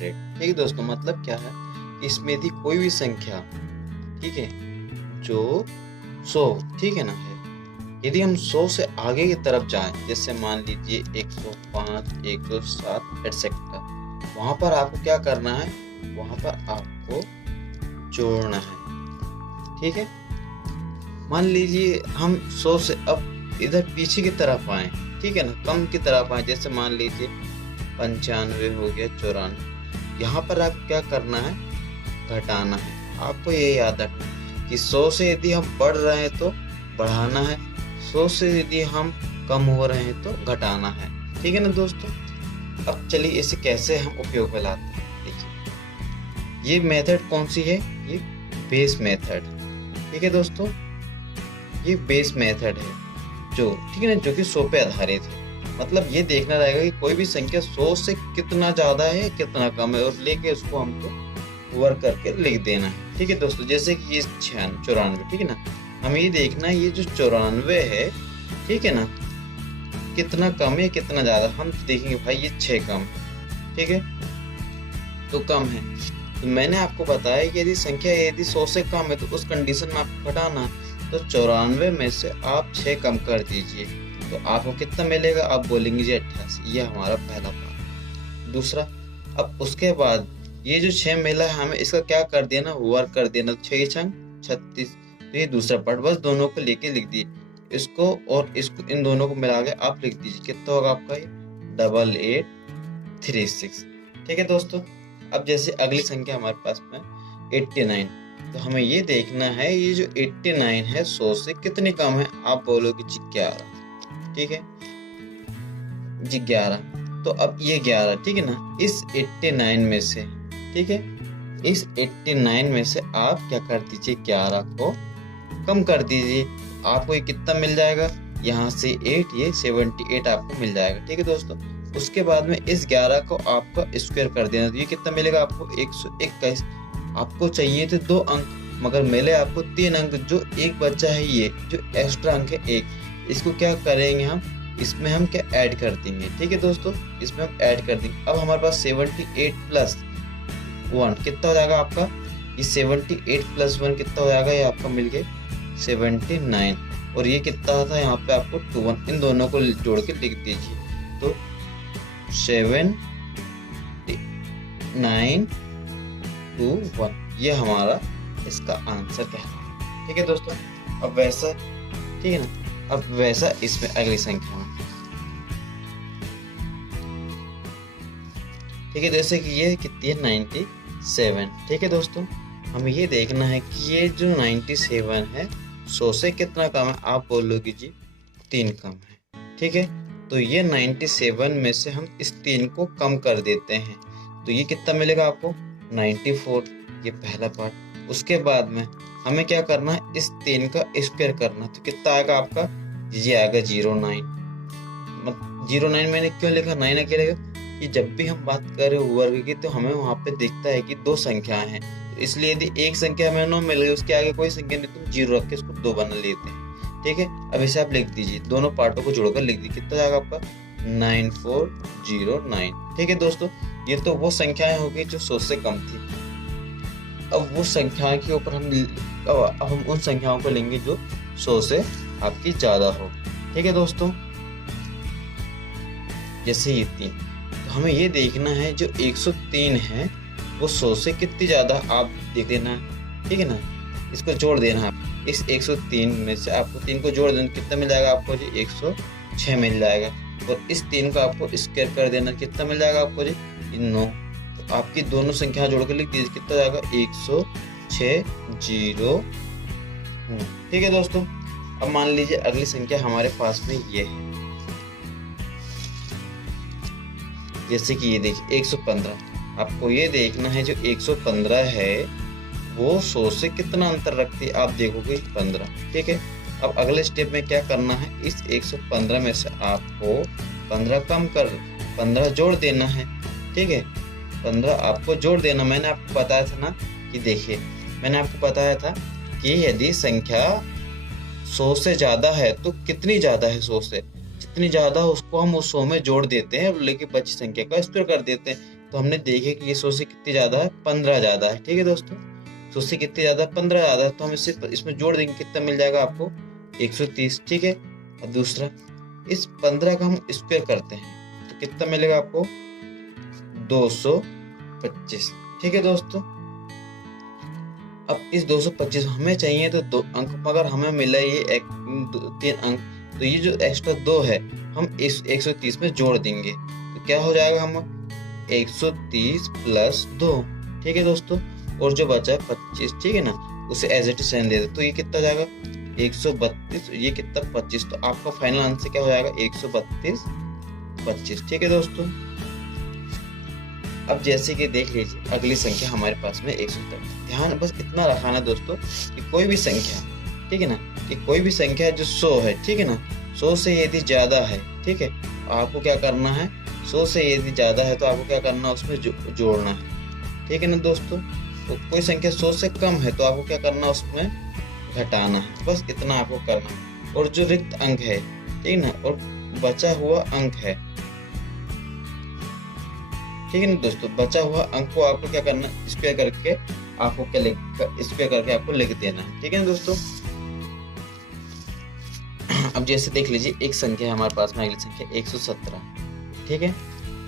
ठीक है दोस्तों, मतलब क्या है, इसमें यदि कोई भी संख्या, ठीक है, जो 100, ठीक है ना, है, यदि हम 100 से आगे की तरफ जाएं, जैसे मान लीजिए 105, 107 एटसेट्रा, वहां पर आपको क्या करना है, वहां पर आपको जोड़ना है। ठीक है, मान लीजिए हम 100 से अब इधर पीछे की तरफ आए, ठीक है ना, कम की तरफ आए, जैसे मान लीजिए 95 हो गया, 94, यहाँ पर आपको क्या करना है, घटाना है। आपको ये याद रखना कि 100 से यदि हम बढ़ रहे हैं तो बढ़ाना है, 100 से यदि हम कम हो रहे हैं तो घटाना है। ठीक है ना दोस्तों। अब चलिए इसे कैसे हम उपयोग में लाते हैं। देखिए, ये मेथड कौन सी है, ये बेस मेथड। ठीक है दोस्तों, ये बेस मेथड है जो, ठीक है ना, जो कि 100 पे आधारित है। मतलब ये देखना रहेगा कि कोई भी संख्या 100 से कितना ज्यादा है कितना कम है, और लेके उसको हमको वर्क करके लिख देना है। ठीक है दोस्तों, जैसे कि ये 94, ठीक है ना, हमें ये देखना है ये जो 94 है, ठीक है ना, कितना कम है कितना ज्यादा। हम देखेंगे भाई ये 6 कम, ठीक है, तो कम है। तो मैंने आपको बताया कि यदि संख्या यदि 100 से कम है तो उस कंडीशन में आपको घटाना, तो 94 में से आप 6 कम कर दीजिए, तो आपको कितना मिलेगा, आप बोलेंगे जी 88। ये हमारा पहला पार्ट। दूसरा, अब उसके बाद ये जो 6 मिला है हमें, इसका क्या कर देना, वर्क कर देना, 6 छंग 36। तो ये दूसरा पार्ट, बस दोनों को लेके लिख दिए, इसको और इसको, इन दोनों को मिला के आप लिख दीजिए, कितना होगा आपका ये 8836। ठीक है दोस्तों। अब जैसे अगली संख्या हमारे पास में 89, तो हमें ये देखना है ये जो 89 है 100 से कितनी कम है, आप बोलोगे जी 11। ठीक है जी 11। तो अब ये 11, ठीक है ना, इस 89 में से, ठीक है, इस 89 में से आप क्या कर दीजिए, 11 को कम कर दीजिए, आपको ये कितना मिल जाएगा, यहाँ से 8, ये 78 आपको मिल जाएगा। ठीक है दोस्तों। उसके बाद में इस 11 को आपका स्क्वायर कर देना, तो ये कितना मिलेगा आपको, 121। आपको चाहिए थे 2 अंक, मगर मिले आपको 3 अंक, जो एक बच्चा है, ये जो एक्स्ट्रा अंक है 1, इसको क्या करेंगे हम, इसमें हम क्या ऐड कर देंगे। ठीक है दोस्तों, इसमें हम ऐड कर देंगे। अब हमारे पास 78 प्लस 1 कितना हो जाएगा आपका, ये 78 प्लस 1 कितना हो जाएगा, ये आपका मिल गया 79, और ये कितना था यहाँ पे आपको 21, इन दोनों को जोड़ के लिख दीजिए, तो 7921, ये हमारा इसका आंसर कहलाएगा। ठीक है दोस्तों। अब वैसा, ठीक है ना, अब वैसा इसमें अगली संख्या में, ठीक है, जैसे कि ये कितनी है 97। ठीक है दोस्तों, हमें ये देखना है कि ये जो 97 है 100 से कितना कम है, आप बोलोगे जी 3 कम है। ठीक है, तो ये 97 में से हम इस 3 को कम कर देते हैं, तो ये कितना मिलेगा आपको 94, ये पहला पार्ट। उसके बाद में हमें क्या करना है, इस 3 का स्क्वायर करना, तो कितना आएगा आपका, ये आएगा 09। 09 मैंने क्यों लिखा, 9 अकेले लिखा कि जब भी हम बात करें वर्ग की तो हमें वहाँ पे दिखता है कि 2 संख्याएं हैं, तो इसलिए यदि एक संख्या हमें 9 मिल गई, उसके आगे कोई संख्या नहीं, तो 0 रख के इसको 2 बना लेते हैं। ठीक है, अब इसे आप लिख दीजिए, दोनों पार्टों को जोड़कर लिख दीजिए, कितना जाएगा आपका 9409। ठीक है दोस्तों, ये तो वो संख्याएं हो गई जो 100 से कम थी। अब वो संख्याएं के ऊपर हम उन संख्याओं को लेंगे जो 100 से आपकी ज्यादा हो। ठीक है दोस्तों, जैसे ये 3, तो हमें ये देखना है जो 103 है वो 100 से कितनी ज्यादा, आप देख देना। ठीक है ना, इसको जोड़ देना है, इस 103 में से आपको 3 को जोड़ देना, कितना मिल जाएगा आपको जी 106 मिल जाएगा, और इस 3 को आपको स्क्वायर कर देना, कितना मिल जाएगा आपको जी 9। तो आपकी दोनों संख्या जोड़ के लिख दीजिए, कितना जाएगा 106 0। ठीक है दोस्तों। अब मान लीजिए अगली संख्या हमारे पास में ये है, जैसे कि ये देखिए 115। आपको ये देखना है जो 115 है वो 100 से कितना अंतर रखती है, आप देखोगे 15। ठीक है, अब अगले स्टेप में क्या करना है, इस 115 में से आपको 15 कम कर 15 जोड़ देना है। ठीक है, 15 आपको जोड़ देना। मैंने आपको बताया था ना कि देखिए, मैंने आपको बताया था कि यदि संख्या 100 से ज्यादा है तो कितनी ज्यादा है, 100 से जितनी ज्यादा उसको हम उस 100 में जोड़ देते हैं, लेकिन बची संख्या का स्क्वायर कर देते हैं। तो हमने देखे कि ये 100 से कितनी ज़्यादा है, 15 ज़्यादा है। ठीक है दोस्तों, 100 से कितनी ज़्यादा, 15 ज़्यादा है, तो हम इसमें जोड़ देंगे, कितना मिल जाएगा आपको, 130। ठीक है, और दूसरा इस 15 का हम स्क्वायर करते हैं तो कितना मिलेगा आपको, 225। ठीक है दोस्तों, अब इस 225 हमें चाहिए तो 2 अंक, मगर हमें मिला ये 3 अंक, तो ये जो एक्स्ट्रा 2 है हम इस 130 में जोड़ देंगे तो क्या हो जाएगा, हम 130 प्लस 2। ठीक है दोस्तों, और जो बचा है 25, ठीक है ना, उसे एज इट इज साइन दे दो, तो ये कितना जाएगा 132, ये कितना 25, तो आपका फाइनल आंसर क्या हो जाएगा 132 25। ठीक है दोस्तों, अब जैसे कि देख लीजिए अगली संख्या हमारे पास में 123। ध्यान बस इतना रखाना दोस्तों कि कोई भी संख्या, ठीक है ना, कि कोई भी संख्या जो 100 है, ठीक है ना, 100 से यदि ज्यादा है, ठीक है, आपको क्या करना है, 100 से यदि ज्यादा है तो आपको क्या करना है, उसमें जोड़ना है। ठीक है ना दोस्तों, तो कोई संख्या 100 से कम है तो आपको क्या करना है, उसमें घटाना है, बस इतना आपको करना है। और जो रिक्त अंक है, ठीक है ना, और बचा हुआ अंक है, ठीक है ना दोस्तों, बचा हुआ अंक को आपको क्या करना है, स्क्वायर करके आपको क्या स्क्वायर करके आपको लिख देना है। ठीक है ना दोस्तों, अब जैसे देख लीजिए एक संख्या है हमारे पास में, अगली संख्या 117। ठीक है,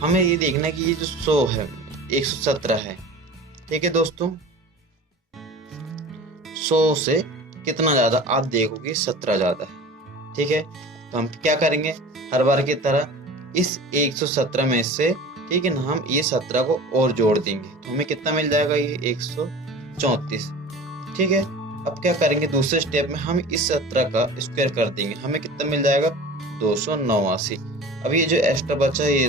हमें ये देखना है कि ये जो 100 है 117 है। ठीक है दोस्तों, 100 से कितना ज्यादा, आप देखोगे 17 ज्यादा है। ठीक है, तो हम क्या करेंगे, हर बार की तरह इस 117 में से, ठीक है ना, हम ये 17 को और जोड़ देंगे तो हमें कितना मिल जाएगा, ये 134। ठीक है, अब क्या करेंगे, दूसरे स्टेप में हम इस 17 का स्क्वायर कर देंगे, हमें कितना मिल जाएगा 289। अब ये जो एक्स्ट्रा बचा है ये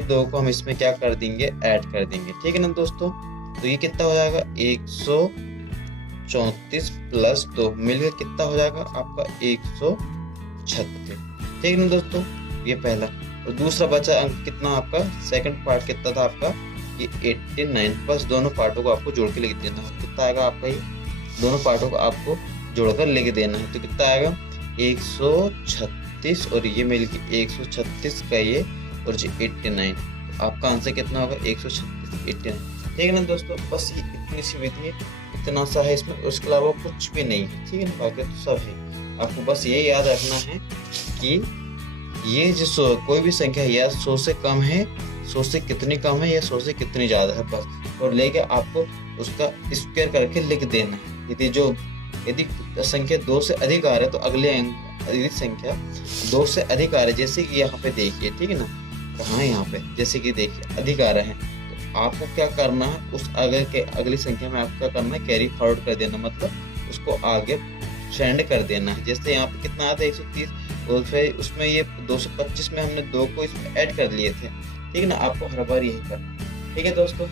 दो को हम इसमें क्या कर देंगे, ऐड कर देंगे। ठीक है ना दोस्तों, तो ये कितना हो जाएगा 134 प्लस 2 मिलकर कितना हो जाएगा आपका 136। ठीक है ना दोस्तों, ये पहला। और दूसरा बचा अंक कितना आपका, सेकंड पार्ट कितना था आपका, ये 89, बस दोनों पार्टों को आपको जोड़ के लिख देना है। कितना आएगा आपका, ये दोनों पार्टों को आपको जोड़कर लिख देना है, तो कितना आएगा 136, और ये मिलकर 136 का ये, और ये 89, तो आपका आंसर कितना होगा 136 89। ठीक है ना दोस्तों, बस ये इतनी सी विधि है, इतना सा है इसमें, उसके अलावा कुछ भी नहीं है। ठीक है ना, बाकी तो सब है। आपको बस ये याद रखना है कि ये जो कोई भी संख्या या 100 से कम है, 100 से कितनी कम है या 100 से कितनी ज्यादा है, बस, और लेके आपको उसका स्क्वायर करके लिख देना है। यदि संख्या 2 से अधिक आ रहा है तो अगली संख्या 2 से अधिक आ रहा है, जैसे कि यहाँ पे देखिए, ठीक है ना, कहाँ है यहाँ पे, जैसे कि देखिए अधिक आ रहा है, तो आपको क्या करना है, उस अगली संख्या में आपको क्या करना है, कैरी फॉरवर्ड कर देना, मतलब उसको आगे सेंड कर देना है। जैसे यहाँ पे कितना आता है 130, और फिर उसमें ये 225 में हमने 2 को इसमें ऐड कर लिए थे। ठीक है ना, आपको हर बार यही करना। ठीक है दोस्तों।